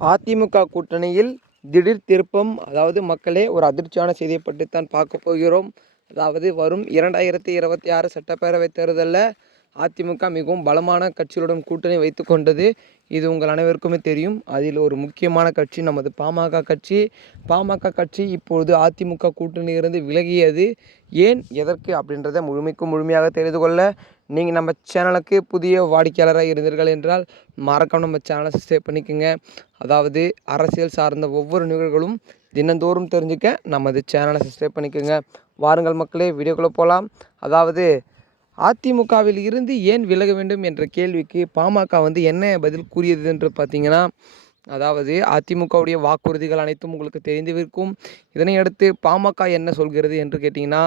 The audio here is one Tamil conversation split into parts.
அதிமுக கூட்டணியில் திடீர் திருப்பம் அதாவது மக்களே ஒரு அதிர்ச்சியான செய்தியை பற்றித்தான் பார்க்க போகிறோம். அதாவது வரும் இரண்டாயிரத்தி இருபத்தி ஆறு சட்டப்பேரவை தேர்தலில் அதிமுக மிகவும் பலமான கட்சிகளுடன் கூட்டணி வைத்து கொண்டது. இது உங்கள் அனைவருக்குமே தெரியும். அதில் ஒரு முக்கியமான கட்சி நமது பாமக கட்சி. பாமக கட்சி இப்பொழுது அதிமுக கூட்டணியிலிருந்து விலகியது. ஏன்? எதற்கு அப்படின்றத முழுமைக்கும் முழுமையாக தெரிந்து கொள்ள. நீங்கள் நம்ம சேனலுக்கு புதிய வாடிக்கையாளராக இருந்தீர்கள் என்றால் மறக்காம நம்ம சேனலை சப்ஸ்கிரைப் பண்ணிக்கோங்க. அதாவது அரசியல் சார்ந்த ஒவ்வொரு நிகழ்வுகளும் தினந்தோறும் தெரிஞ்சுக்க நமது சேனலை சப்ஸ்கிரைப் பண்ணிக்கோங்க. வாருங்கள் மக்களே வீடியோக்குள்ளே போகலாம். அதாவது அதிமுகவில் இருந்து ஏன் விலக வேண்டும் என்ற கேள்விக்கு பாமக வந்து என்ன பதில் கூறியது என்று பார்த்தீங்கன்னா அதாவது அதிமுகவுடைய வாக்குறுதிகள் அனைத்தும் உங்களுக்கு தெரிந்திருக்கும். இதனை அடுத்து பாமக என்ன சொல்கிறது என்று கேட்டிங்கன்னா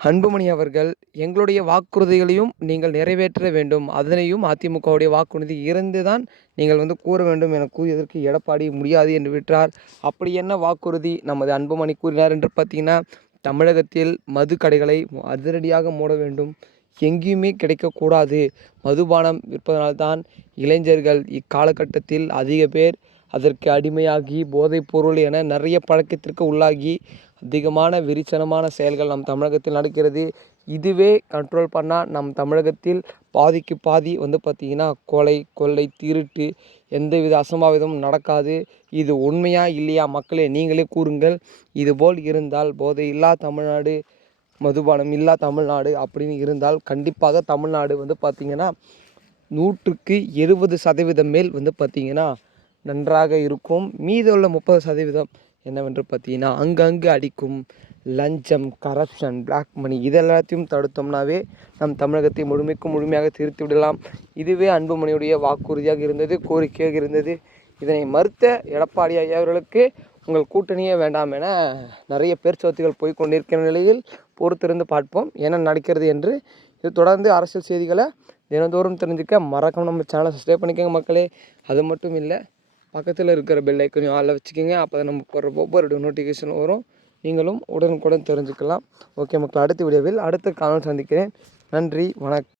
அன்புமணி அவர்கள் எங்களுடைய வாக்குறுதிகளையும் நீங்கள் நிறைவேற்ற வேண்டும். அதனையும் அதிமுகவுடைய வாக்குறுதி இருந்து தான் நீங்கள் வந்து கூற வேண்டும் என கூறியதற்கு எடப்பாடி முடியாது என்று விட்டார். அப்படி என்ன வாக்குறுதி? நமது அன்புமணி கூறினார் என்று பார்த்தீங்கன்னா தமிழகத்தில் மது கடைகளை அதிரடியாக மூட வேண்டும். எங்கேயுமே கிடைக்கக்கூடாது. மதுபானம் விற்பதனால்தான் இளைஞர்கள் இக்காலகட்டத்தில் அதிக பேர் அதற்கு அடிமையாகி போதைப் பொருள் என நிறைய பழக்கத்திற்கு உள்ளாகி அதிகமான விரிசனமான செயல்கள் நம் தமிழகத்தில் நடக்கிறது. இதுவே கண்ட்ரோல் பண்ணால் நம் தமிழகத்தில் பாதிக்கு பாதி வந்து பார்த்திங்கன்னா கொலை கொள்ளை திருட்டு எந்தவித அசம்பாவிதமும் நடக்காது. இது உண்மையா இல்லையா மக்களே நீங்களே கூறுங்கள். இதுபோல் இருந்தால் போதை இல்லா தமிழ்நாடு மதுபானம் இல்லா தமிழ்நாடு அப்படின்னு இருந்தால் கண்டிப்பாக தமிழ்நாடு வந்து பார்த்திங்கன்னா நூற்றுக்கு எழுபது சதவீதம் மேல் வந்து பார்த்திங்கன்னா நன்றாக இருக்கும். மீதமுள்ள முப்பது சதவீதம் என்னவென்று பார்த்தீங்கன்னா அங்கங்கே அடிக்கும் லஞ்சம் கரப்ஷன் பிளாக் மணி இதெல்லாத்தையும் தடுத்தோம்னாவே நம் தமிழகத்தை முழுமைக்கும் முழுமையாக திருத்தி விடலாம். இதுவே அன்புமணியுடைய வாக்குறுதியாக இருந்தது கோரிக்கையாக இருந்தது. இதனை மறுத்த எடப்பாடி ஐயா அவர்களுக்கு உங்கள் கூட்டணியே வேண்டாம் என நிறைய பேச்சுவார்த்தைகள் போய் கொண்டிருக்கிற நிலையில் பொறுத்திருந்து பார்ப்போம். என்ன நடக்கிறது என்று இது தொடர்ந்து அரசியல் செய்திகளை தினந்தோறும் தெரிஞ்சுக்க மறக்காம நம்ம சேனலை சப்ஸ்கிரைப் பண்ணிக்கோங்க மக்களே. அது மட்டும் இல்லை பக்கத்தில் இருக்கிற பெல் ஐக்கனையும் ஆளில் வச்சுக்கோங்க. அப்போ தான் நம்ம போடுற ஒவ்வொரு நோட்டிஃபிகேஷன் வரும். நீங்களும் உடனுக்குடன் தெரிஞ்சுக்கலாம். ஓகே மக்கள் அடுத்த வீடியோவில் அடுத்த காலம் சந்திக்கிறேன். நன்றி வணக்கம்.